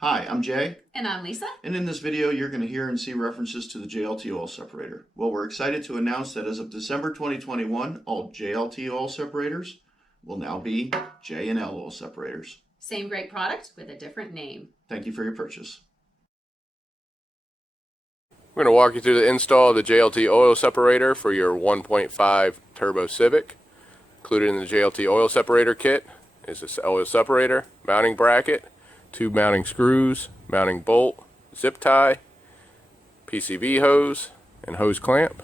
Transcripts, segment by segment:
Hi, I'm Jay, And I'm Lisa. and in this video you're going to hear and see references to the JLT oil separator. Well, we're excited to announce that as of December 2021, all JLT oil separators will now be J&L oil separators. Same great product with a different name. Thank you for your purchase. We're going to walk you through the install of the JLT oil separator for your 1.5 turbo Civic. Included in the JLT oil separator kit is this oil separator, mounting bracket, 2 mounting screws, mounting bolt, zip tie, PCV hose, and hose clamp.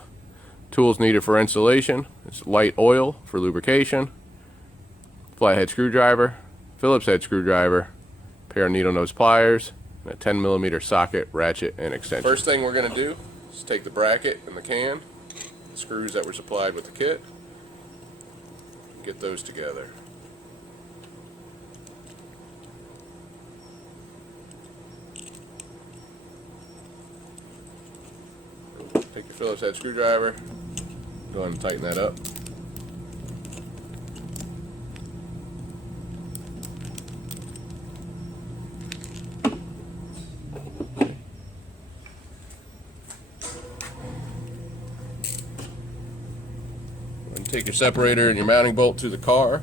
Tools needed for installation: it's light oil for lubrication, flathead screwdriver, Phillips head screwdriver, pair of needle nose pliers, and a 10mm socket, ratchet, and extension. First thing we're going to do is take the bracket and the can, the screws that were supplied with the kit, get those together. Take your Phillips head screwdriver, go ahead and tighten that up. Take your separator and your mounting bolt to the car,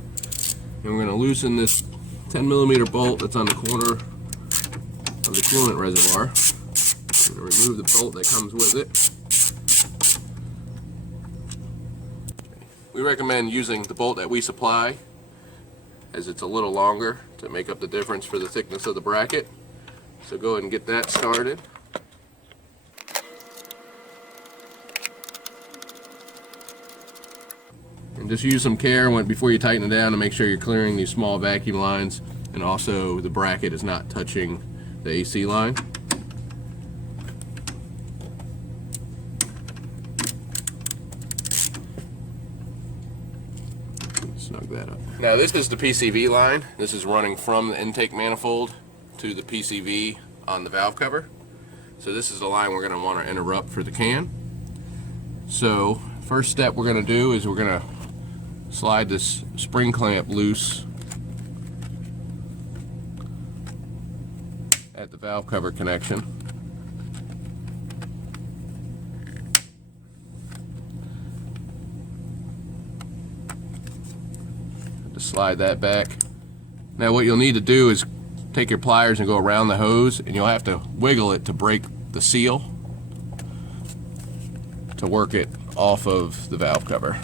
and we're going to loosen this 10mm bolt that's on the corner of the coolant reservoir. We're going to remove the bolt that comes with it. We recommend using the bolt that we supply, as it's a little longer to make up the difference for the thickness of the bracket. So go ahead and get that started. And just use some care before you tighten it down to make sure you're clearing these small vacuum lines, and also the bracket is not touching the AC line. Snug that up. Now this is the PCV line. This is running from the intake manifold to the PCV on the valve cover. So this is the line we're going to want to interrupt for the can. So first step we're going to do is we're going to slide this spring clamp loose at the valve cover connection. Just slide that back. Now what you'll need to do is take your pliers and go around the hose, and you'll have to wiggle it to break the seal to work it off of the valve cover.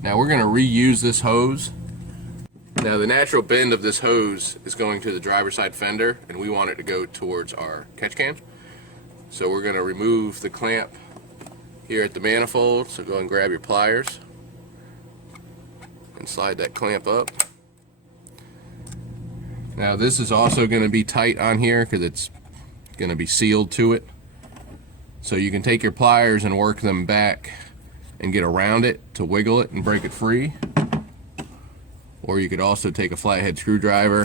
Now we're going to reuse this hose. Now the natural bend of this hose is going to the driver's side fender, and we want it to go towards our catch can. So we're going to remove the clamp here at the manifold. So go ahead and grab your pliers and slide that clamp up. Now this is also going to be tight on here because it's going to be sealed to it. So you can take your pliers and work them back and get around it to wiggle it and break it free. Or you could also take a flathead screwdriver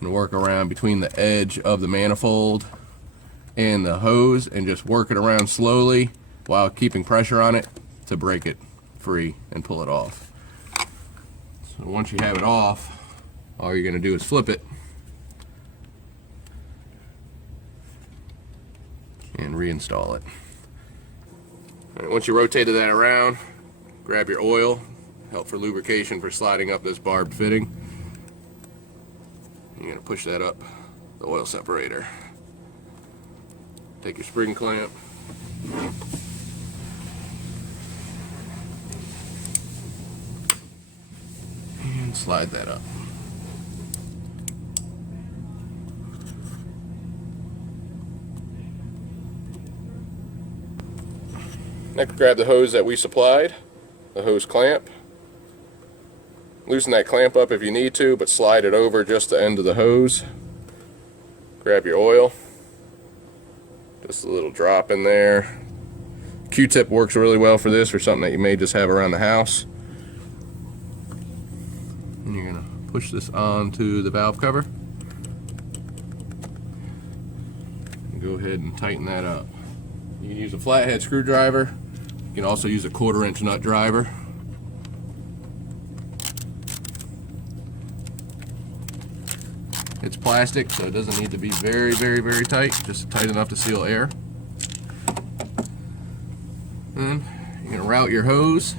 and work around between the edge of the manifold and the hose and just work it around slowly while keeping pressure on it to break it free and pull it off. So once you have it off, all you're going to do is flip it and reinstall it. All right, once you rotated that around, grab your oil, help for lubrication for sliding up this barbed fitting. You're going to push that up the oil separator. Take your spring clamp, and slide that up. Next, grab the hose that we supplied, the hose clamp. Loosen that clamp up if you need to, but slide it over just the end of the hose. Grab your oil, just a little drop in there. Q-tip works really well for this, or something that you may just have around the house. And you're going to push this onto the valve cover. And go ahead and tighten that up. You can use a flathead screwdriver. You can also use a 1/4 inch nut driver. It's plastic, so it doesn't need to be very, very, very tight, just tight enough to seal air. Then you're gonna route your hose,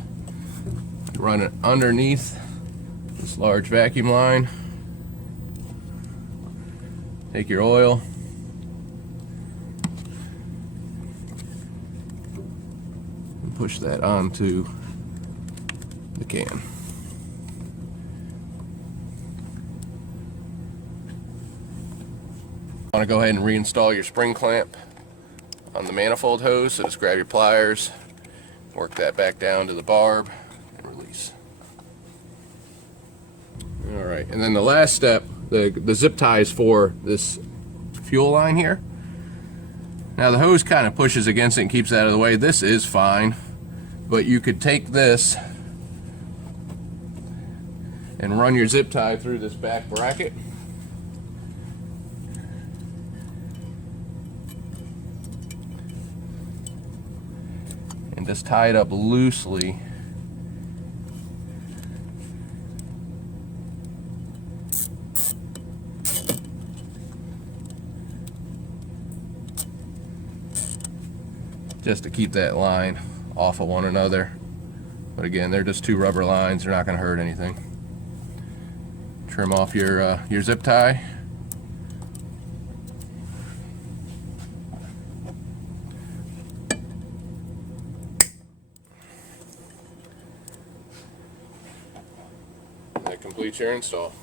run it underneath this large vacuum line. Take your oil, and push that onto the can. Want to go ahead and reinstall your spring clamp on the manifold hose, so just grab your pliers, work that back down to the barb, and release. Alright, and then the last step, the zip ties for this fuel line here. Now the hose kind of pushes against it and keeps it out of the way. This is fine, but you could take this and run your zip tie through this back bracket. And just tie it up loosely. Just to keep that line off of one another. But again, they're just two rubber lines, they're not going to hurt anything. Trim off your zip tie. That completes your install.